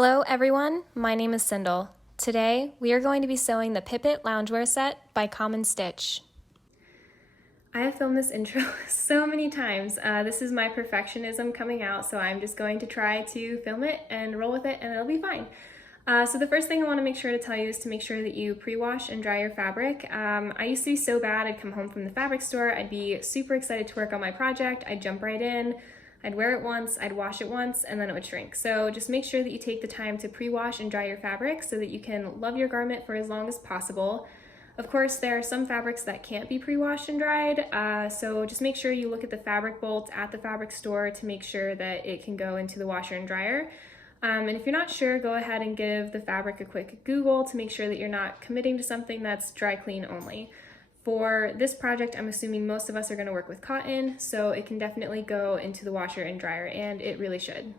Hello everyone, my name is Sindel. Today we are going to be sewing the Pipit Loungewear Set by Common Stitch. I have filmed this intro so many times. This is my perfectionism coming out, so I'm just going to try to film it and roll with it and it'll be fine. So the first thing I want to make sure to tell you is to make sure that you pre-wash and dry your fabric. I used to be so bad, I'd come home from the fabric store, I'd be super excited to work on my project, I'd jump right in, I'd wear it once, I'd wash it once, and then it would shrink. So just make sure that you take the time to pre-wash and dry your fabric so that you can love your garment for as long as possible. Of course, there are some fabrics that can't be pre-washed and dried, so just make sure you look at the fabric bolt at the fabric store to make sure that it can go into the washer and dryer. And if you're not sure, go ahead and give the fabric a quick Google to make sure that you're not committing to something that's dry clean only. For this project, I'm assuming most of us are going to work with cotton, so it can definitely go into the washer and dryer, and it really should.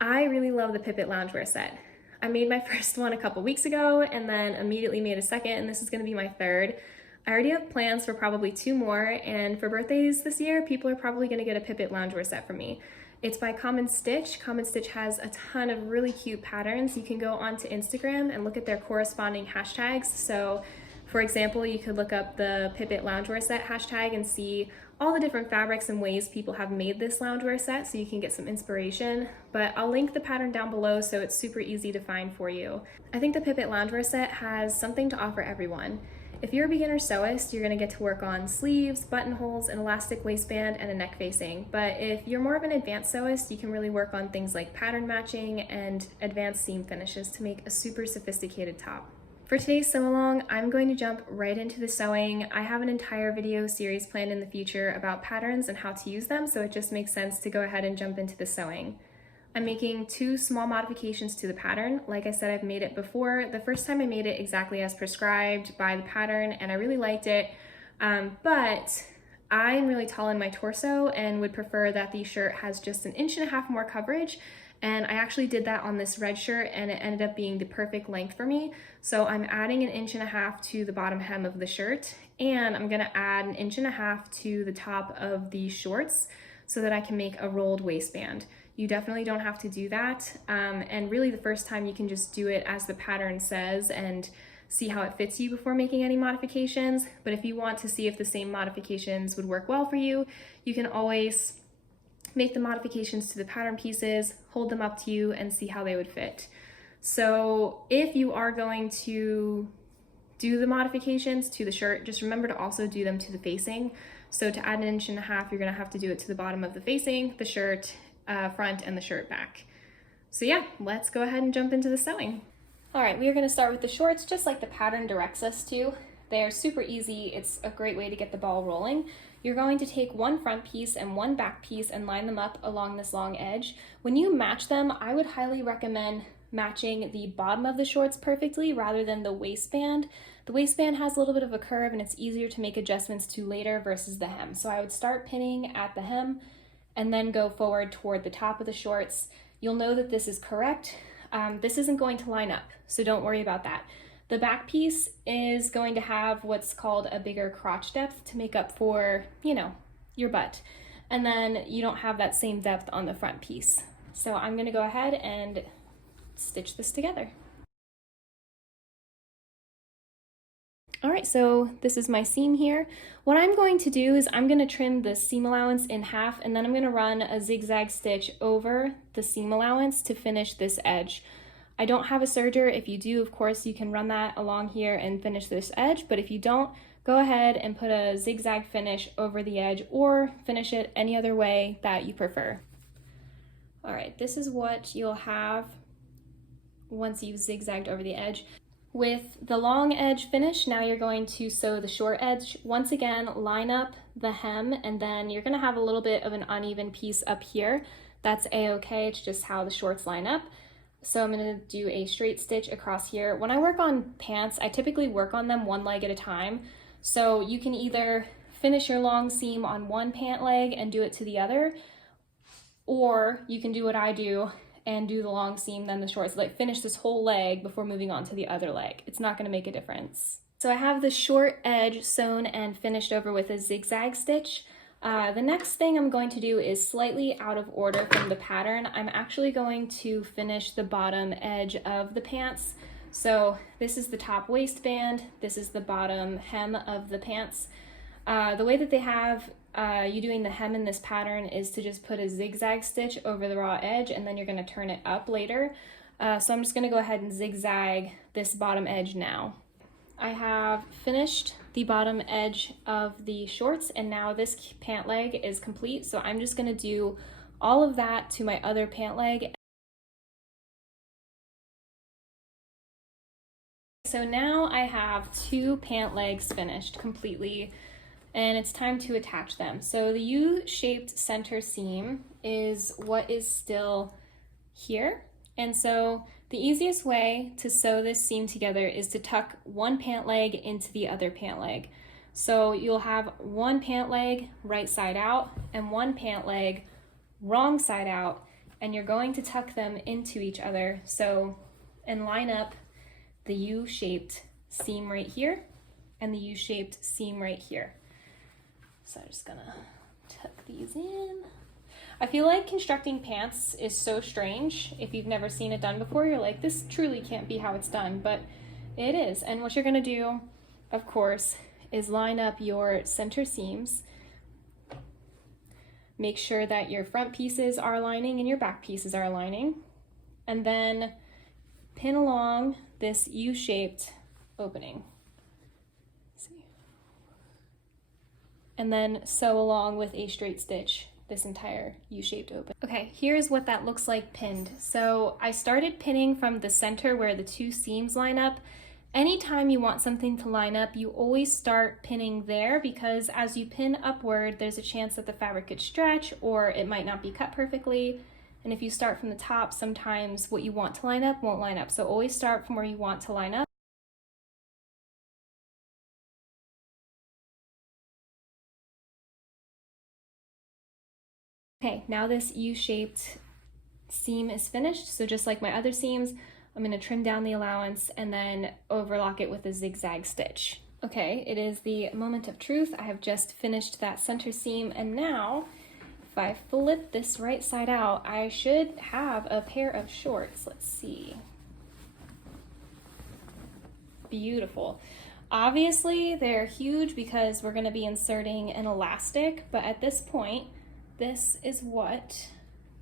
I really love the Pipit Loungewear set. I made my first one a couple weeks ago and then immediately made a second, and this is going to be my third. I already have plans for probably 2 more, and for birthdays this year, people are probably going to get a Pipit Loungewear set from me. It's by Common Stitch. Common Stitch has a ton of really cute patterns. You can go onto Instagram and look at their corresponding hashtags. So, for example, you could look up the Pipit Loungewear Set hashtag and see all the different fabrics and ways people have made this loungewear set so you can get some inspiration. But I'll link the pattern down below so it's super easy to find for you. I think the Pipit Loungewear Set has something to offer everyone. If you're a beginner sewist, you're going to get to work on sleeves, buttonholes, an elastic waistband, and a neck facing. But if you're more of an advanced sewist, you can really work on things like pattern matching and advanced seam finishes to make a super sophisticated top. For today's sew along, I'm going to jump right into the sewing. I have an entire video series planned in the future about patterns and how to use them, so it just makes sense to go ahead and jump into the sewing. I'm making 2 small modifications to the pattern. Like I said, I've made it before. The first time I made it exactly as prescribed by the pattern and I really liked it, but I'm really tall in my torso and would prefer that the shirt has just 1.5 inches more coverage, and I actually did that on this red shirt and it ended up being the perfect length for me. So I'm adding 1.5 inches to the bottom hem of the shirt, and I'm gonna add 1.5 inches to the top of the shorts so that I can make a rolled waistband. You definitely don't have to do that, and really the first time you can just do it as the pattern says and see how it fits you before making any modifications. But if you want to see if the same modifications would work well for you, you can always make the modifications to the pattern pieces, hold them up to you, and see how they would fit. So if you are going to do the modifications to the shirt, just remember to also do them to the facing. So to add 1.5 inches, you're gonna have to do it to the bottom of the facing, the shirt front, and the shirt back. So yeah, let's go ahead and jump into the sewing. All right, we are gonna start with the shorts just like the pattern directs us to. They're super easy. It's a great way to get the ball rolling. You're going to take 1 front piece and 1 back piece and line them up along this long edge. When you match them, I would highly recommend matching the bottom of the shorts perfectly rather than the waistband. The waistband has a little bit of a curve and it's easier to make adjustments to later versus the hem. So I would start pinning at the hem and then go forward toward the top of the shorts. You'll know that this is correct. This isn't going to line up, so don't worry about that. The back piece is going to have what's called a bigger crotch depth to make up for, you know, your butt. And then you don't have that same depth on the front piece. So I'm gonna go ahead and stitch this together. All right, so this is my seam here. What I'm going to do is I'm gonna trim the seam allowance in half, and then I'm gonna run a zigzag stitch over the seam allowance to finish this edge. I don't have a serger. If you do, of course, you can run that along here and finish this edge, but if you don't, go ahead and put a zigzag finish over the edge or finish it any other way that you prefer. All right, this is what you'll have once you've zigzagged over the edge. With the long edge finish, now you're going to sew the short edge. Once again, line up the hem, and then you're gonna have a little bit of an uneven piece up here. That's a-okay, it's just how the shorts line up. So I'm gonna do a straight stitch across here. When I work on pants, I typically work on them 1 leg at a time. So you can either finish your long seam on 1 pant leg and do it to the other, or you can do what I do and do the long seam, then the shorts, like finish this whole leg before moving on to the other leg. It's not gonna make a difference. So I have the short edge sewn and finished over with a zigzag stitch. The next thing I'm going to do is slightly out of order from the pattern. I'm actually going to finish the bottom edge of the pants. So this is the top waistband, this is the bottom hem of the pants. The way that they have you doing the hem in this pattern is to just put a zigzag stitch over the raw edge, and then you're going to turn it up later. So I'm just going to go ahead and zigzag this bottom edge now. I have finished the bottom edge of the shorts, and now this pant leg is complete. So I'm just going to do all of that to my other pant leg. So now I have two pant legs finished completely, and it's time to attach them. So the U-shaped center seam is what is still here. And so the easiest way to sew this seam together is to tuck one pant leg into the other pant leg. So you'll have one pant leg right side out and one pant leg wrong side out, and you're going to tuck them into each other. So, and line up the U-shaped seam right here and the U-shaped seam right here. So I'm just gonna tuck these in. I feel like constructing pants is so strange. If you've never seen it done before, you're like, this truly can't be how it's done, but it is. And what you're gonna do, of course, is line up your center seams. Make sure that your front pieces are aligning and your back pieces are aligning. And then pin along this U-shaped opening. See. And then sew along with a straight stitch this entire U-shaped open. Okay, here's what that looks like pinned. So I started pinning from the center where the two seams line up. Anytime you want something to line up, you always start pinning there, because as you pin upward, there's a chance that the fabric could stretch or it might not be cut perfectly. And if you start from the top, sometimes what you want to line up won't line up. So always start from where you want to line up. Okay, now this U-shaped seam is finished. So just like my other seams, I'm going to trim down the allowance and then overlock it with a zigzag stitch. Okay, it is the moment of truth. I have just finished that center seam, and now if I flip this right side out, I should have a pair of shorts. Let's see. Beautiful. Obviously, they're huge because we're going to be inserting an elastic, but at this point, this is what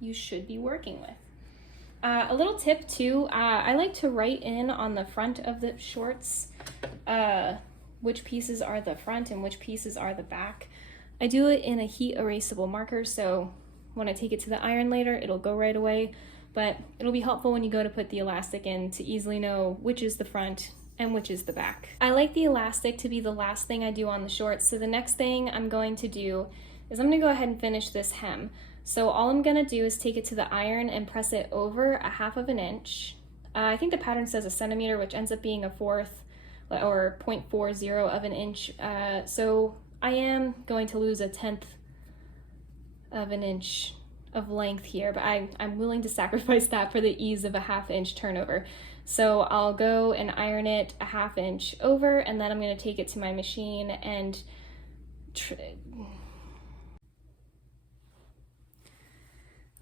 you should be working with. A little tip too, I like to write in on the front of the shorts which pieces are the front and which pieces are the back. I do it in a heat erasable marker, so when I take it to the iron later, it'll go right away, but it'll be helpful when you go to put the elastic in to easily know which is the front and which is the back. I like the elastic to be the last thing I do on the shorts, so the next thing I'm going to do is I'm going to go ahead and finish this hem. So all I'm going to do is take it to the iron and press it over a 1/2 inch. I think the pattern says a centimeter, which ends up being a 1/4 or 0.40 of an inch. So I am going to lose a 1/10 of an inch of length here, but I'm willing to sacrifice that for the ease of a 1/2 inch turnover. So I'll go and iron it a 1/2 inch over, and then I'm going to take it to my machine and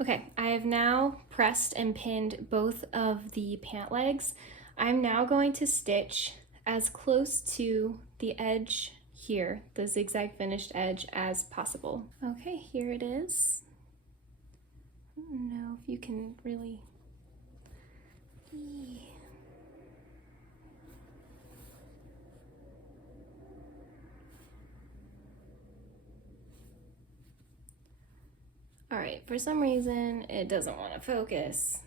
okay, I have now pressed and pinned both of the pant legs. I'm now going to stitch as close to the edge here, the zigzag finished edge, as possible. Okay, here it is. I don't know if you can really... All right, for some reason, it doesn't want to focus.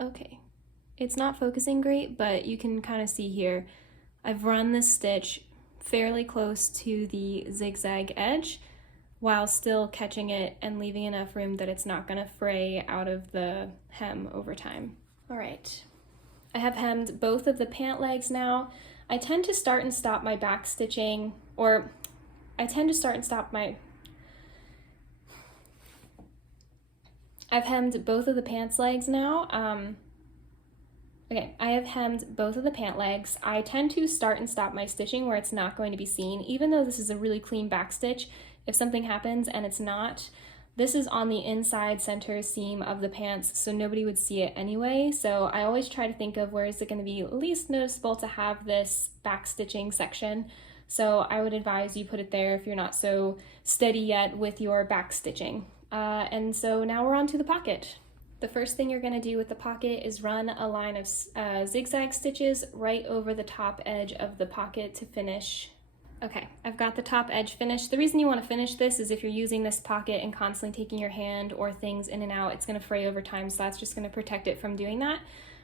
Okay, it's not focusing great, but you can kind of see here, I've run this stitch fairly close to the zigzag edge while still catching it and leaving enough room that it's not going to fray out of the hem over time. All right, I have hemmed both of the pant legs now. I tend to start and stop my back stitching, or I tend to start and stop my I've hemmed both of the pants legs now. Okay, I have hemmed both of the pant legs. I tend to start and stop my stitching where it's not going to be seen. Even though this is a really clean back stitch, if something happens and it's not, this is on the inside center seam of the pants, so nobody would see it anyway. So I always try to think of where is it going to be least noticeable to have this back stitching section. So I would advise you put it there if you're not so steady yet with your back stitching. And so now we're on to the pocket. The first thing you're going to do with the pocket is run a line of zigzag stitches right over the top edge of the pocket to finish. Okay, I've got the top edge finished. The reason you want to finish this is if you're using this pocket and constantly taking your hand or things in and out, it's going to fray over time, so that's just going to protect it from doing that.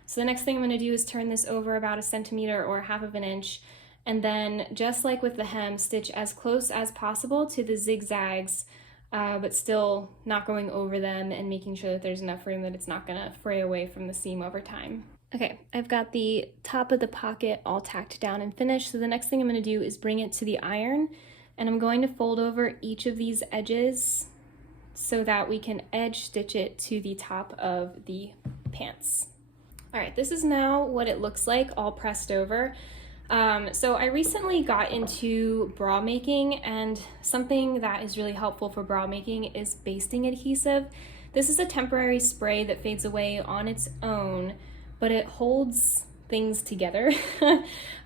So the next thing I'm going to do is turn this over about 1 centimeter or 1/2 inch, and then just like with the hem, stitch as close as possible to the zigzags, but still not going over them and making sure that there's enough room that it's not going to fray away from the seam over time. Okay, I've got the top of the pocket all tacked down and finished, so the next thing I'm going to do is bring it to the iron, and I'm going to fold over each of these edges so that we can edge stitch it to the top of the pants. All right, this is now what it looks like all pressed over. So I recently got into bra making, and something that is really helpful for bra making is basting adhesive. This is a temporary spray that fades away on its own, but it holds things together.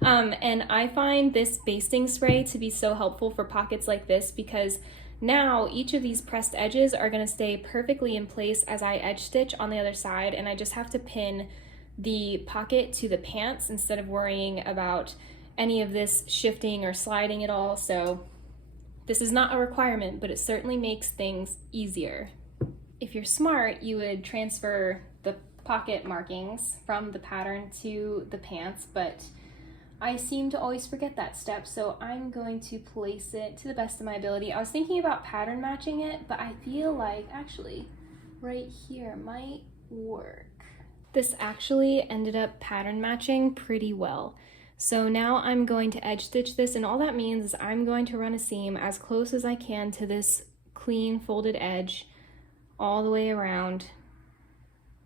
And I find this basting spray to be so helpful for pockets like this because now each of these pressed edges are going to stay perfectly in place as I edge stitch on the other side, and I just have to pin the pocket to the pants instead of worrying about any of this shifting or sliding at all. So this is not a requirement, but it certainly makes things easier. If you're smart, you would transfer the pocket markings from the pattern to the pants, but I seem to always forget that step, so I'm going to place it to the best of my ability. I was thinking about pattern matching it, but I feel like actually right here might work. This actually ended up pattern matching pretty well. So now I'm going to edge stitch this, and all that means is I'm going to run a seam as close as I can to this clean folded edge all the way around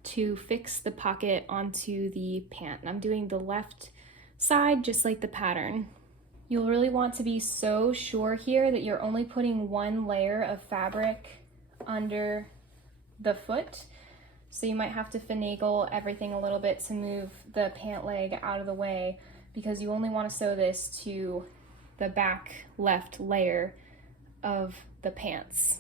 to fix the pocket onto the pant. And I'm doing the left side just like the pattern. You'll really want to be so sure here that you're only putting one layer of fabric under the foot. So you might have to finagle everything a little bit to move the pant leg out of the way, because you only want to sew this to the back left layer of the pants.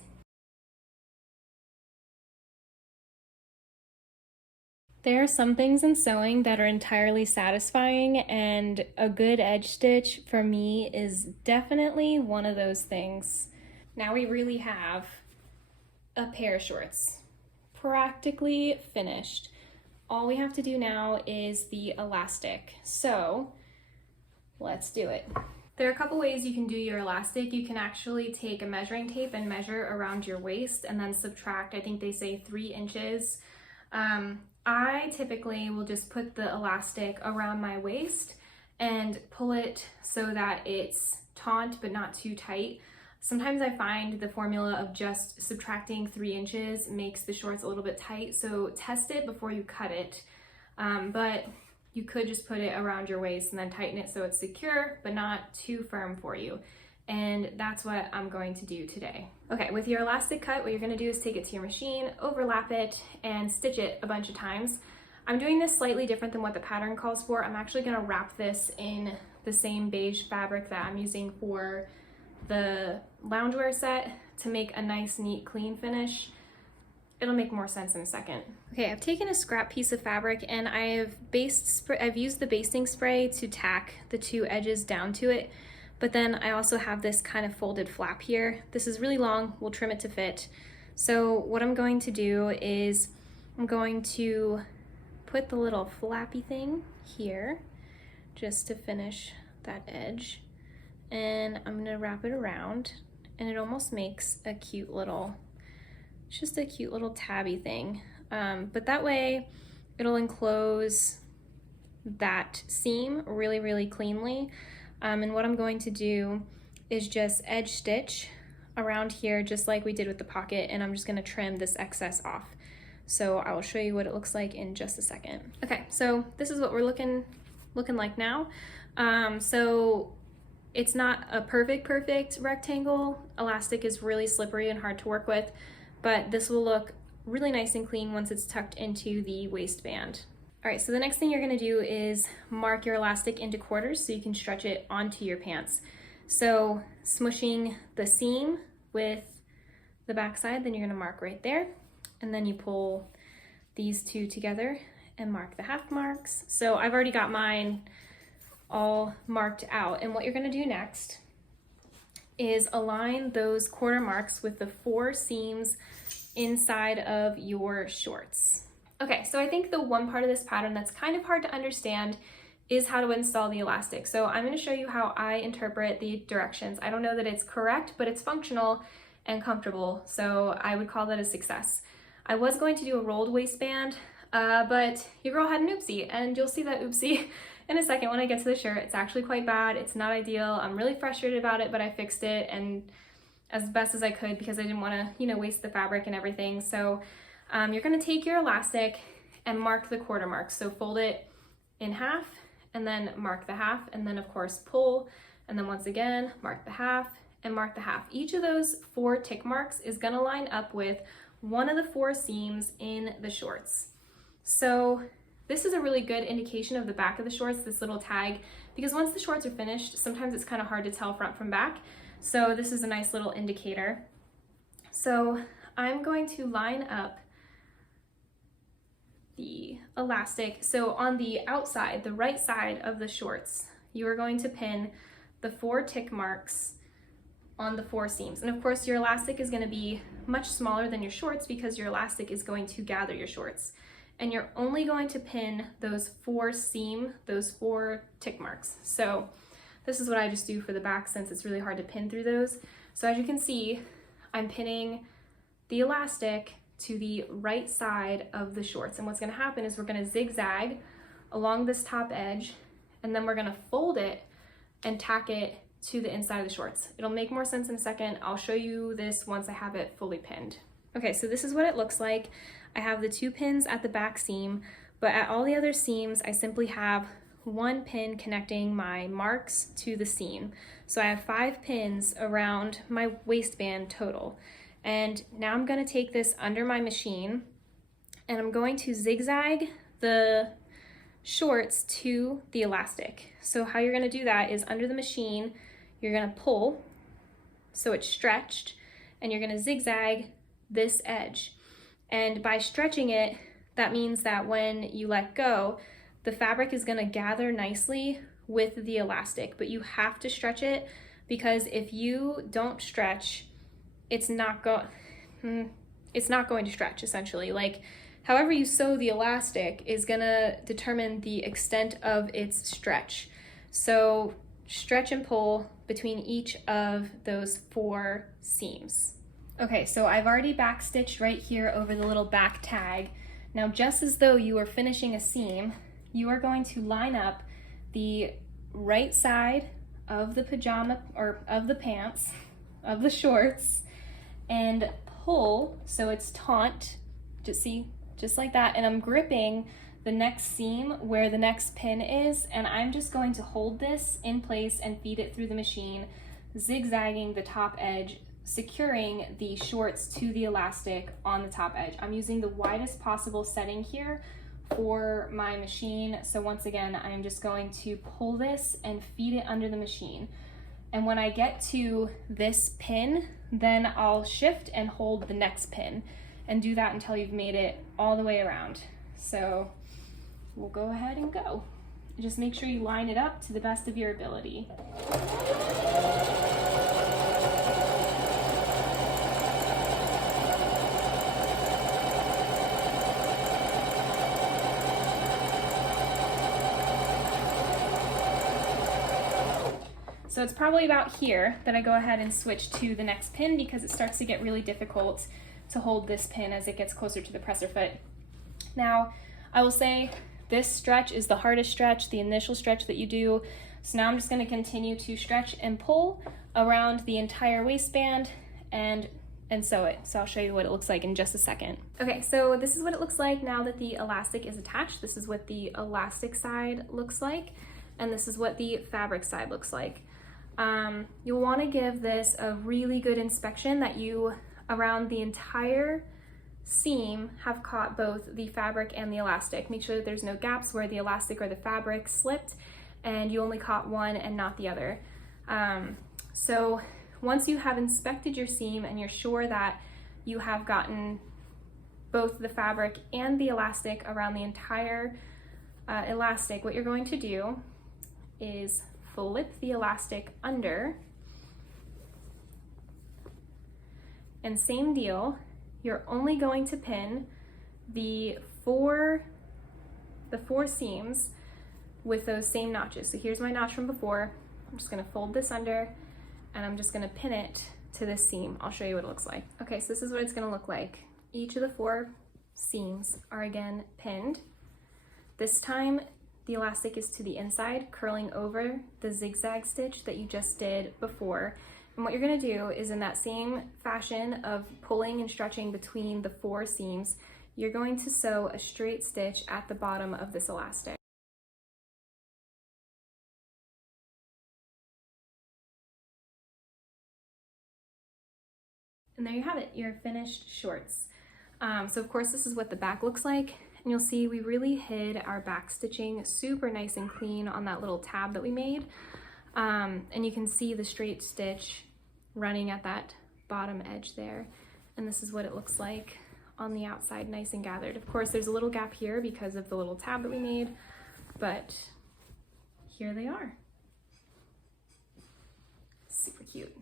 There are some things in sewing that are entirely satisfying, and a good edge stitch for me is definitely one of those things. Now we really have a pair of shorts practically finished. All we have to do now is the elastic. So let's do it. There are a couple ways you can do your elastic. You can actually take a measuring tape and measure around your waist and then subtract, I think they say 3 inches. I typically will just put the elastic around my waist and pull it so that it's taut but not too tight. Sometimes I find the formula of just subtracting 3 inches makes the shorts a little bit tight, so test it before you cut it. But you could just put it around your waist and then tighten it so it's secure but not too firm for you. And that's what I'm going to do today. Okay, with your elastic cut, what you're gonna do is take it to your machine, overlap it, and stitch it a bunch of times. I'm doing this slightly different than what the pattern calls for. I'm actually gonna wrap this in the same beige fabric that I'm using for the loungewear set to make a nice, neat, clean finish. It'll make more sense in a second. Okay, I've taken a scrap piece of fabric and I've used the basting spray to tack the 2 edges down to it. But then I also have this kind of folded flap here. This is really long, we'll trim it to fit. So what I'm going to do is I'm going to put the little flappy thing here just to finish that edge. And I'm gonna wrap it around, and it almost makes a cute little, it's just a cute little tabby thing. But that way it'll enclose that seam really, really cleanly. And what I'm going to do is just edge stitch around here just like we did with the pocket, and I'm just gonna trim this excess off. So I will show you what it looks like in just a second. Okay, so this is what we're looking like now. So it's not a perfect rectangle. Elastic is really slippery and hard to work with, but this will look really nice and clean once it's tucked into the waistband. All right, so the next thing you're gonna do is mark your elastic into quarters so you can stretch it onto your pants. So smushing the seam with the back side, then you're gonna mark right there, and then you pull these two together and mark the half marks. So I've already got mine all marked out, and what you're gonna do next is align those quarter marks with the 4 seams inside of your shorts. Okay, so I think the one part of this pattern that's kind of hard to understand is how to install the elastic. So I'm going to show you how I interpret the directions. I don't know that it's correct, but it's functional and comfortable, so I would call that a success. I was going to do a rolled waistband, but your girl had an oopsie, and you'll see that oopsie in a second when I get to the shirt. It's actually quite bad. It's not ideal. I'm really frustrated about it, but I fixed it and as best as I could because I didn't want to, you know, waste the fabric and everything. So you're going to take your elastic and mark the quarter marks. So fold it in half and then mark the half, and then of course pull, and then once again mark the half and mark the half. Each of those 4 tick marks is going to line up with one of the 4 seams in the shorts. So this is a really good indication of the back of the shorts, this little tag, because once the shorts are finished, sometimes it's kind of hard to tell front from back. So this is a nice little indicator. So I'm going to line up the elastic. So on the outside, the right side of the shorts, you are going to pin the 4 tick marks on the 4 seams. And of course your elastic is going to be much smaller than your shorts because your elastic is going to gather your shorts. And you're only going to pin those 4 tick marks. So this is what I just do for the back since it's really hard to pin through those. So as you can see, I'm pinning the elastic to the right side of the shorts. And what's gonna happen is we're gonna zigzag along this top edge, and then we're gonna fold it and tack it to the inside of the shorts. It'll make more sense in a second. I'll show you this once I have it fully pinned. Okay, so this is what it looks like. I have the 2 pins at the back seam, but at all the other seams, I simply have 1 pin connecting my marks to the seam. So I have 5 pins around my waistband total. And now I'm gonna take this under my machine and I'm going to zigzag the shorts to the elastic. So how you're gonna do that is under the machine, you're gonna pull so it's stretched, and you're gonna zigzag this edge. And by stretching it, that means that when you let go, the fabric is gonna gather nicely with the elastic, but you have to stretch it because if you don't stretch, it's not going to stretch essentially. Like however you sew the elastic is gonna determine the extent of its stretch. So stretch and pull between each of those 4 seams. Okay, so I've already backstitched right here over the little back tag. Now just as though you are finishing a seam, you are going to line up the right side of the pajama or of the pants, of the shorts, and pull so it's taut, just like that, and I'm gripping the next seam where the next pin is, and I'm just going to hold this in place and feed it through the machine, zigzagging the top edge, securing the shorts to the elastic on the top edge. I'm using the widest possible setting here for my machine, so once again I'm just going to pull this and feed it under the machine. And when I get to this pin, then I'll shift and hold the next pin and do that until you've made it all the way around. So we'll go ahead and go. Just make sure you line it up to the best of your ability. So it's probably about here that I go ahead and switch to the next pin because it starts to get really difficult to hold this pin as it gets closer to the presser foot. Now, I will say this stretch is the hardest stretch, the initial stretch that you do. So now I'm just going to continue to stretch and pull around the entire waistband and and sew it. So I'll show you what it looks like in just a second. Okay, so this is what it looks like now that the elastic is attached. This is what the elastic side looks like, and this is what the fabric side looks like. You'll want to give this a really good inspection that you, around the entire seam, have caught both the fabric and the elastic. Make sure that there's no gaps where the elastic or the fabric slipped and you only caught one and not the other. So once you have inspected your seam and you're sure that you have gotten both the fabric and the elastic around the entire elastic, what you're going to do is flip the elastic under, and same deal, you're only going to pin the four seams with those same notches. So here's my notch from before. I'm just gonna fold this under and I'm just gonna pin it to this seam. I'll show you what it looks like. Okay, so this is what it's gonna look like. Each of the 4 seams are again pinned. This time the elastic is to the inside, curling over the zigzag stitch that you just did before. And what you're gonna do is, in that same fashion of pulling and stretching between the 4 seams, you're going to sew a straight stitch at the bottom of this elastic. And there you have it, your finished shorts. So of course this is what the back looks like, and you'll see we really hid our back stitching super nice and clean on that little tab that we made. And you can see the straight stitch running at that bottom edge there. And this is what it looks like on the outside, nice and gathered. Of course there's a little gap here because of the little tab that we made, but here they are. Super cute.